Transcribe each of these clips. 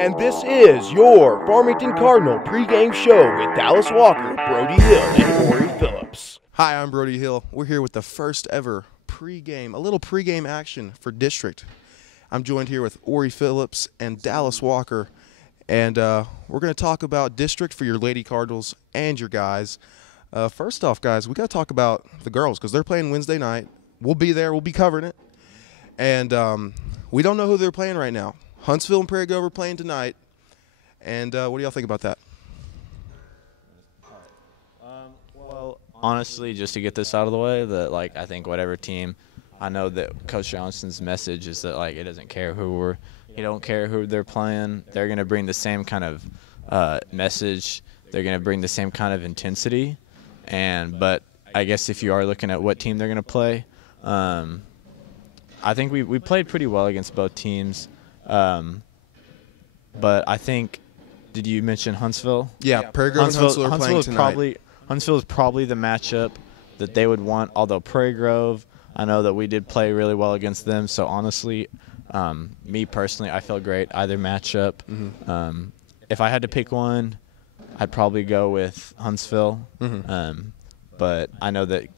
And this is your Farmington Cardinal pregame show with Dallas Walker, Brody Hill, and Orry Phillips. Hi, I'm Brody Hill. We're here with the first ever pregame, a little pregame action for District. I'm joined here with Orry Phillips and Dallas Walker, and we're going to talk about District for your Lady Cardinals and your guys. First off, guys, we got to talk about the girls because they're playing Wednesday night. We'll be there. We'll be covering it. And we don't know who they're playing right now. Huntsville and Prairie Grove are playing tonight. And what do y'all think about that? Well, honestly, just to get this out of the way, that I think whatever team, I know that Coach Johnson's message is that it doesn't care he don't care who they're playing. They're going to bring the same kind of message. They're going to bring the same kind of intensity. But I guess if you are looking at what team they're going to play, I think we played pretty well against both teams. But I think, did you mention Huntsville? Yeah, Prairie Grove and Huntsville are playing tonight. Huntsville is probably the matchup that they would want, although Prairie Grove, I know that we did play really well against them. So, honestly, me personally, I feel great either matchup. Mm-hmm. If I had to pick one, I'd probably go with Huntsville. Mm-hmm. But I know that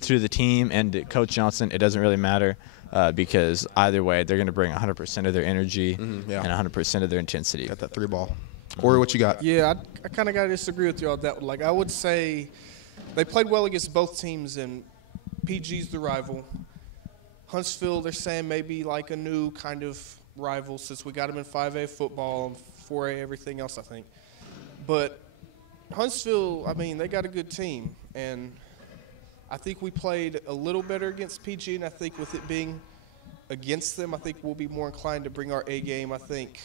through the team and to Coach Johnson, it doesn't really matter because either way, they're going to bring 100% of their energy and 100% of their intensity. Got that 3-ball. Orry, what you got? Yeah, I kind of got to disagree with you on that one. I would say they played well against both teams, and PG's the rival. Huntsville, they're saying maybe a new kind of rival since we got them in 5A football and 4A everything else, I think. But Huntsville, they got a good team, and I think we played a little better against PG, and I think with it being against them, I think we'll be more inclined to bring our A game. I think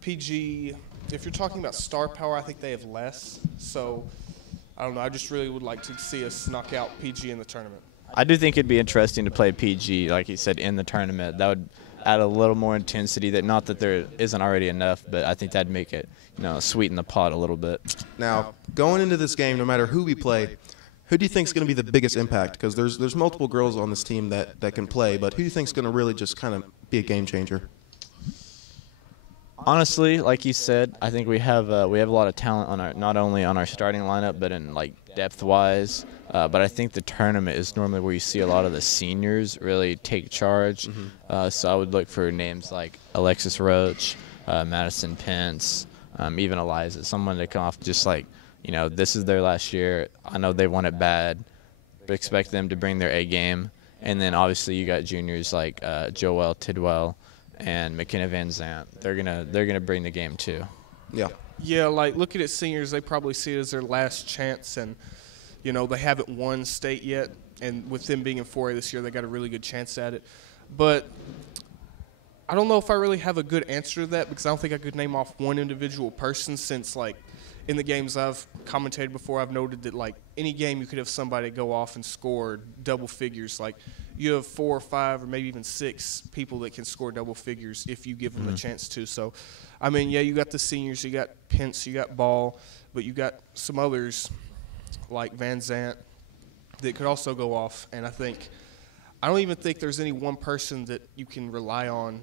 PG, if you're talking about star power, I think they have less. So, I don't know. I just really would like to see us knock out PG in the tournament. I do think it'd be interesting to play PG, like you said, in the tournament. That would add a little more intensity. That not that there isn't already enough, but I think that'd make it, sweeten the pot a little bit. Now, going into this game, no matter who we play, who do you think is going to be the biggest impact? Because there's multiple girls on this team that can play, but who do you think is going to really just kind of be a game changer? Honestly, like you said, I think we have a lot of talent on not only on our starting lineup, but in depth-wise. But I think the tournament is normally where you see a lot of the seniors really take charge. Mm-hmm. So I would look for names like Alexis Roach, Madison Pence, even Eliza, someone to come off just this is their last year. I know they want it bad, but expect them to bring their A game. And then obviously you got juniors like Joelle Tidwell and McKenna Van Zant. They're gonna bring the game too. Yeah. Yeah, looking at seniors, they probably see it as their last chance, and they haven't won state yet. And with them being in 4A this year, they got a really good chance at it. But I don't know if I really have a good answer to that because I don't think I could name off one individual person since in the games I've commentated before, I've noted that any game you could have somebody go off and score double figures. You have 4 or 5 or maybe even 6 people that can score double figures if you give them a chance to. So, you got the seniors, you got Pence, you got Ball, but you got some others like Van Zant that could also go off. And I don't even think there's any one person that you can rely on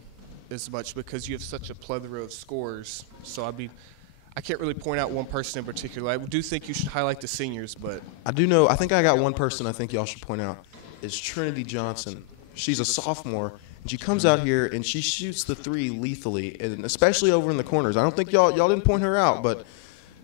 as much because you have such a plethora of scorers. So I can't really point out one person in particular. I do think you should highlight the seniors, but I think I got one person I think y'all should point out is Trinity Johnson. She's a sophomore, and she comes out here and she shoots the 3 lethally, and especially over in the corners. I don't think y'all didn't point her out, but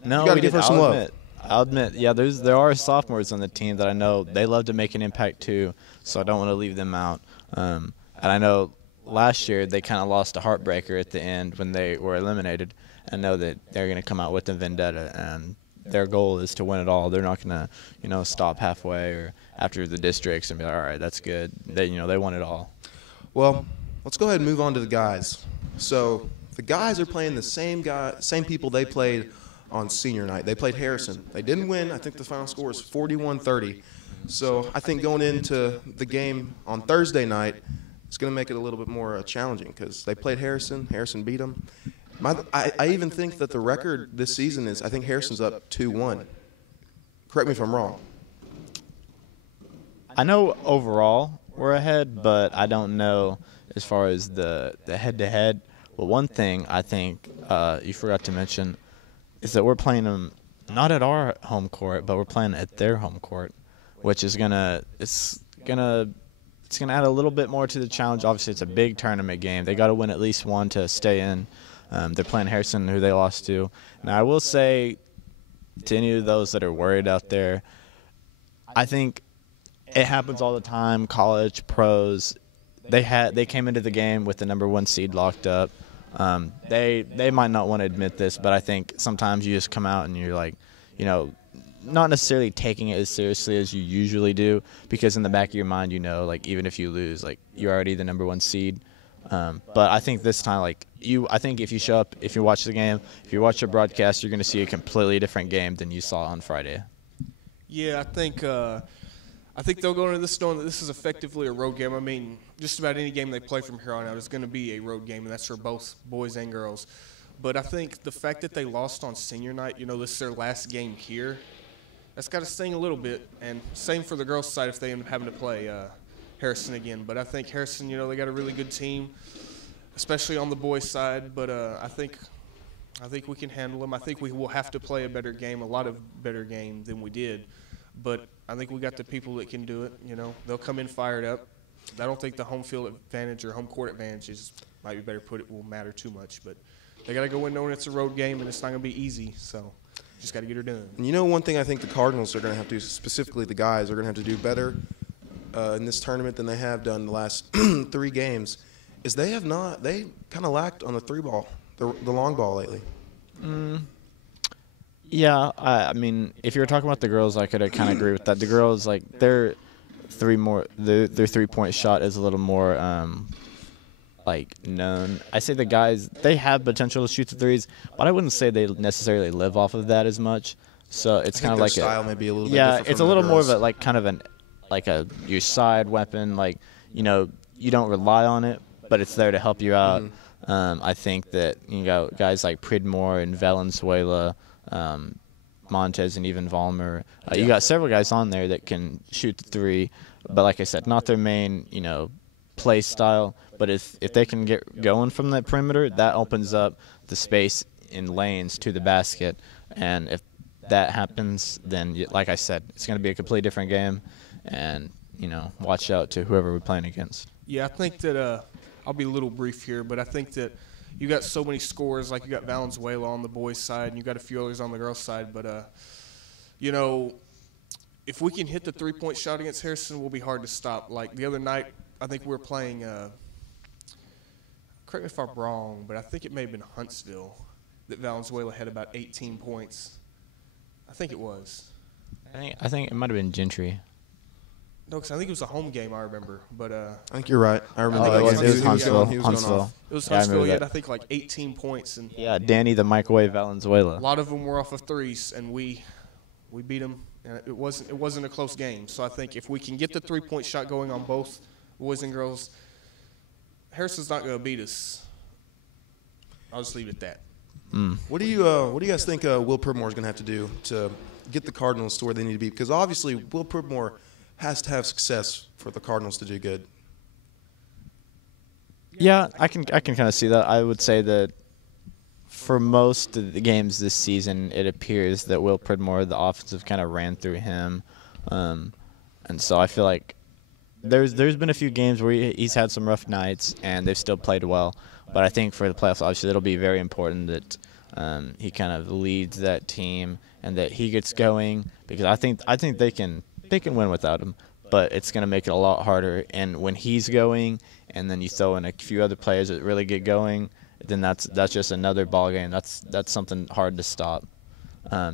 no, you got to give her some love. I'll admit, yeah, there are sophomores on the team that I know they love to make an impact too, so I don't want to leave them out. And I know last year they kind of lost a heartbreaker at the end when they were eliminated. I know that they're going to come out with a vendetta, and their goal is to win it all. They're not going to, stop halfway or after the districts and be like, all right, that's good. They want it all. Well, let's go ahead and move on to the guys. So the guys are playing the same people they played on senior night. They played Harrison. They didn't win. I think the final score was 41-30. So I think going into the game on Thursday night, it's going to make it a little bit more challenging because they played Harrison. Harrison beat them. I even think that the record this season is, I think Harrison's up 2-1. Correct me if I'm wrong. I know overall we're ahead, but I don't know as far as the head-to-head. But one thing I think you forgot to mention is that we're playing them not at our home court, but we're playing at their home court, which is it's gonna add a little bit more to the challenge. Obviously, it's a big tournament game. They got to win at least one to stay in. They're playing Harrison, who they lost to. Now, I will say to any of those that are worried out there, I think it happens all the time. College, pros, they came into the game with the number 1 seed locked up. They might not want to admit this, but I think sometimes you just come out and you're like, not necessarily taking it as seriously as you usually do, because in the back of your mind, like even if you lose, like you're already the number 1 seed. But I think this time, I think if you show up, if you watch the game, if you watch the broadcast, you're going to see a completely different game than you saw on Friday. Yeah, I think they'll go into this knowing that this is effectively a road game. I mean, just about any game they play from here on out is going to be a road game, and that's for both boys and girls. But I think the fact that they lost on senior night, this is their last game here, that's got to sting a little bit. And same for the girls' side if they end up having to play Harrison again. But I think Harrison, they got a really good team, especially on the boys' side. But I think we can handle them. I think we will have to play a better game, a lot of better game than we did. But I think we got the people that can do it. They'll come in fired up. I don't think the home field advantage or home court advantage might be better put. It will matter too much. But they got to go in knowing it's a road game and it's not going to be easy. So just got to get her done. And one thing I think the Cardinals are going to have to do, specifically the guys, are going to have to do better in this tournament than they have done the last 3 games, is they kind of lacked on the 3-ball, the long ball lately. Yeah, I mean, if you were talking about the girls, I could kind of agree with that. The girls, their 3-point shot is a little more known. I say the guys, they have potential to shoot the threes, but I wouldn't say they necessarily live off of that as much. So it's kind of like style may be a little bit yeah, different it's a from little the more of girls. your side weapon. You don't rely on it, but it's there to help you out. I think that guys like Pridmore and Valenzuela, Montez, and even Vollmer. You got several guys on there that can shoot the 3, but like I said, not their main play style. But if they can get going from that perimeter, that opens up the space in lanes to the basket. And if that happens, then like I said, it's going to be a completely different game. And watch out to whoever we're playing against. Yeah, I think that I'll be a little brief here, but I think that you got so many scores, like you got Valenzuela on the boys' side and you got a few others on the girls' side. But, if we can hit the 3-point shot against Harrison, we'll be hard to stop. Like the other night, I think we were playing, correct me if I'm wrong, but I think it may have been Huntsville that Valenzuela had about 18 points. I think it was. I think it might have been Gentry. No, because I think it was a home game, I remember. But I think you're right. I remember it was Huntsville. Huntsville. It was Yeah, I Huntsville. remember He had, that. I think, 18 points. And Yeah, Danny the Microwave Valenzuela. a lot of them were off of threes, and we beat them. And it wasn't a close game. So I think if we can get the 3-point shot going on both boys and girls, Harrison's not going to beat us. I'll just leave it at that. What do you guys think Will Pridmore is going to have to do to get the Cardinals to where they need to be? Because obviously Will Pridmore has to have success for the Cardinals to do good. Yeah, I can kind of see that. I would say that for most of the games this season, it appears that Will Pridmore, the offensive, kind of ran through him, and so I feel like there's been a few games where he's had some rough nights and they've still played well. But I think for the playoffs, obviously, it'll be very important that he kind of leads that team and that he gets going, because I think they can win without him, but it's going to make it a lot harder. And when he's going, and then you throw in a few other players that really get going, then that's just another ball game. That's something hard to stop,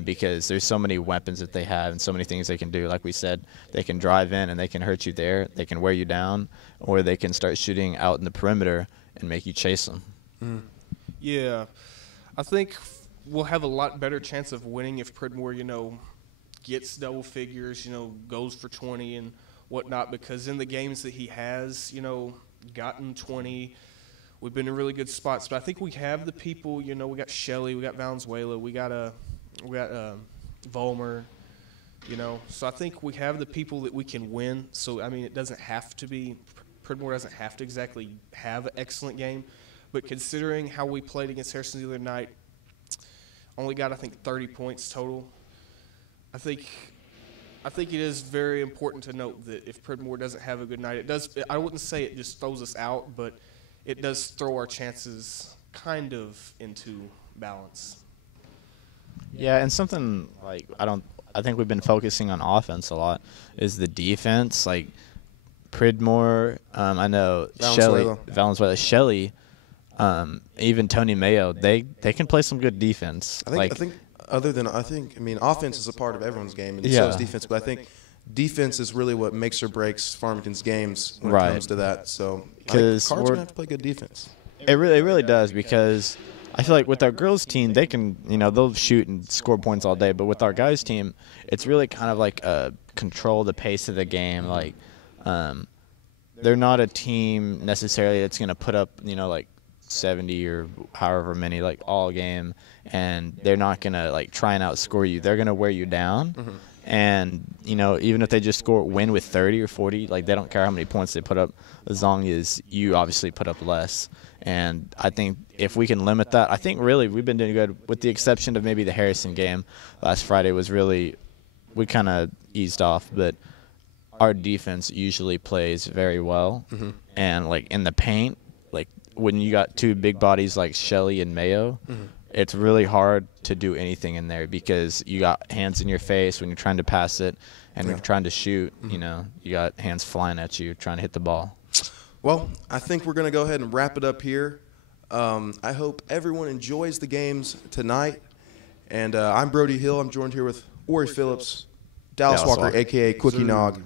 because there's so many weapons that they have and so many things they can do. Like we said, they can drive in and they can hurt you there. They can wear you down, or they can start shooting out in the perimeter and make you chase them. Yeah, I think we'll have a lot better chance of winning if Pridmore, gets double figures, goes for 20 and whatnot, because in the games that he has, gotten 20, we've been in really good spots. But I think we have the people, we got Shelley, we got Valenzuela, we got Vollmer, So I think we have the people that we can win. So, it doesn't have to be – Pridmore doesn't have to exactly have an excellent game. But considering how we played against Harrison the other night, only got, I think, 30 points total. I think it is very important to note that if Pridmore doesn't have a good night, I wouldn't say it just throws us out, but it does throw our chances kind of into balance. Yeah, and something like I think we've been focusing on offense a lot is the defense. Like Pridmore, I know Valenzuela, Shelley, even Tony Mayo, they can play some good defense. I think offense is a part of everyone's game, and so is defense. But I think defense is really what makes or breaks Farmington's games when it comes to that. So Cards are gonna have to play good defense. It really does, because I feel like with our girls team, they can, they'll shoot and score points all day. But with our guys team, it's really kind of like control the pace of the game. Like they're not a team necessarily that's going to put up, like 70 or however many, like all game, and they're not going to like try and outscore you. They're going to wear you down. Mm-hmm. And, even if they just win with 30 or 40, like they don't care how many points they put up as long as you obviously put up less. And I think if we can limit that, I think really we've been doing good, with the exception of maybe the Harrison game last Friday was really, we kind of eased off, but our defense usually plays very well. Mm-hmm. And like in the paint, like when you got two big bodies like Shelley and Mayo, mm-hmm. it's really hard to do anything in there because you got hands in your face when you're trying to pass it, and when you're trying to shoot, mm-hmm. You got hands flying at you trying to hit the ball. Well, I think we're going to go ahead and wrap it up here. I hope everyone enjoys the games tonight. And I'm Brody Hill. I'm joined here with Orry Phillips, Dallas Walker, a.k.a. Quickie Nog.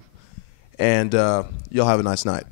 And y'all have a nice night.